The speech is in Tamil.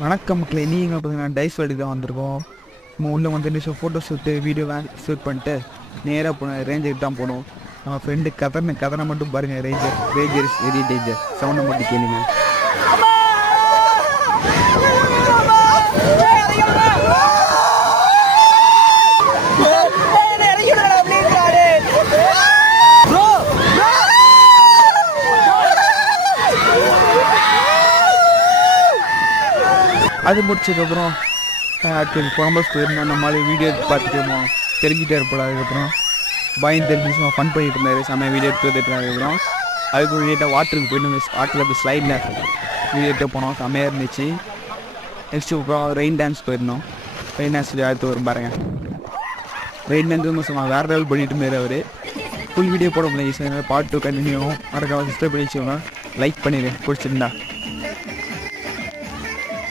வணக்கம் மக்களே, நீங்கள் பார்த்தீங்கன்னா டைஸ் வேர்ல்டு தான் வந்திருக்கோம். நம்ம உள்ளே வந்து ஃபோட்டோ ஷூட்டு வீடியோ ஷூட் பண்ணிட்டு நேராக போனோம். ரேஞ்சருக்கு தான் போகணும். நம்ம ஃப்ரெண்டு கதனை மட்டும் பாருங்கள். Ranger is very danger. சவுண்டை மட்டும் கேளுங்க. அது முடிச்சதுக்கப்புறம் காம்பஸ் போயிருந்தோம். நம்மளால வீடியோ பார்த்துட்டு தெரிஞ்சுட்டே இருப்போம். அதுக்கப்புறம் பயன் தெரிஞ்சு ஃபன் பண்ணிட்டு இருந்தார். செம்மையாக வீடியோ எடுத்துட்டு அதுக்கப்புறம் அதுக்கு வீட்டை வாட்டருக்கு போயிட்டு வாட்டரில் போய் ஸ்லைடில் வீடியோ எடுத்து போனோம். செம்மையாக இருந்துச்சு. நெக்ஸ்ட்டு அப்புறம் ரெயின் டான்ஸ் போயிருந்தோம். ரெயின் டான்ஸ் அடுத்து வரும் பாருங்கள். ரெயின் டான்ஸ் வேறு லெவல் பண்ணிட்டு இருந்தார் அவர். ஃபுல் வீடியோ போட முடியாது. பார்ட் 2 கண்டினியூ ஆகும். மறக்காம சப்ஸ்கிரைப் பண்ணி வச்சுக்கோங்க. லைக் பண்ணிடுங்க பிடிச்சிருந்தா.